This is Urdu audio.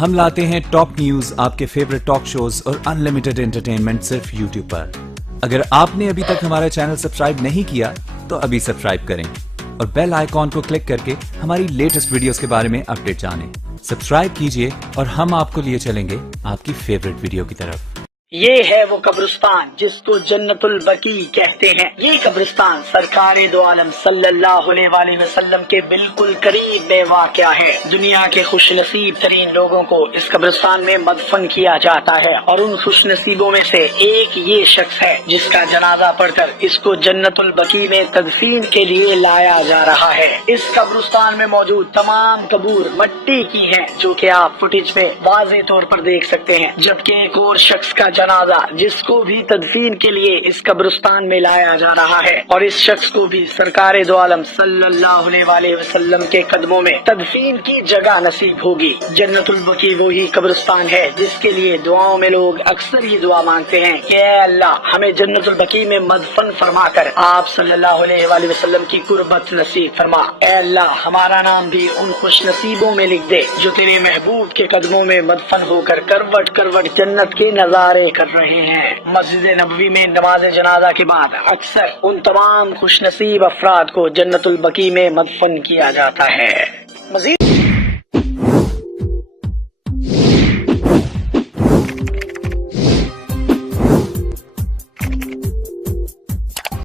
ہم لاتے ہیں ٹاپ نیوز، آپ کے فیوریٹ ٹاک شوز اور انلمیٹڈ انٹرٹینمنٹ صرف یوٹیوب پر۔ اگر آپ نے ابھی تک ہمارا چینل سبسکرائب نہیں کیا تو ابھی سبسکرائب کریں اور بیل آئیکن کو کلک کر کے ہماری لیٹسٹ ویڈیوز کے بارے میں اپڈیٹ جانیں۔ سبسکرائب کیجئے اور ہم آپ کو لیے چلیں گے آپ کی فیوریٹ ویڈیو کی طرف۔ یہ ہے وہ قبرستان جس کو جنت البقیع کہتے ہیں۔ یہ قبرستان سرکار دو عالم صلی اللہ علیہ وآلہ وسلم کے بالکل قریب میں واقع ہے۔ دنیا کے خوش نصیب ترین لوگوں کو اس قبرستان میں مدفن کیا جاتا ہے، اور ان خوش نصیبوں میں سے ایک یہ شخص ہے جس کا جنازہ پڑھ کر اس کو جنت البقیع میں تدفین کے لیے لایا جا رہا ہے۔ اس قبرستان میں موجود تمام قبور مٹی کی ہیں، جو کہ آپ فوٹیج میں واضح طور پر دیکھ سکتے ہیں، جبکہ ایک اور شخص کا جنازہ جس کو بھی تدفین کے لیے اس قبرستان میں لایا جا رہا ہے، اور اس شخص کو بھی سرکار دو عالم صلی اللہ علیہ وآلہ وسلم کے قدموں میں تدفین کی جگہ نصیب ہوگی۔ جنت البقیع وہی قبرستان ہے جس کے لیے دعاؤں میں لوگ اکثر یہ دعا مانگتے ہیں کہ اے اللہ ہمیں جنت البقیع میں مدفن فرما کر آپ صلی اللہ علیہ وآلہ وسلم کی قربت نصیب فرما۔ اے اللہ ہمارا نام بھی ان خوش نصیبوں میں لکھ دے جو تیرے محبوب کے قدموں میں مدفن ہو کر کروٹ کروٹ جنت کے نظارے کر رہے ہیں۔ مسجد نبوی میں نماز جنازہ کے بعد اکثر ان تمام خوش نصیب افراد کو جنت البقیع میں مدفن کیا جاتا ہے۔ مزید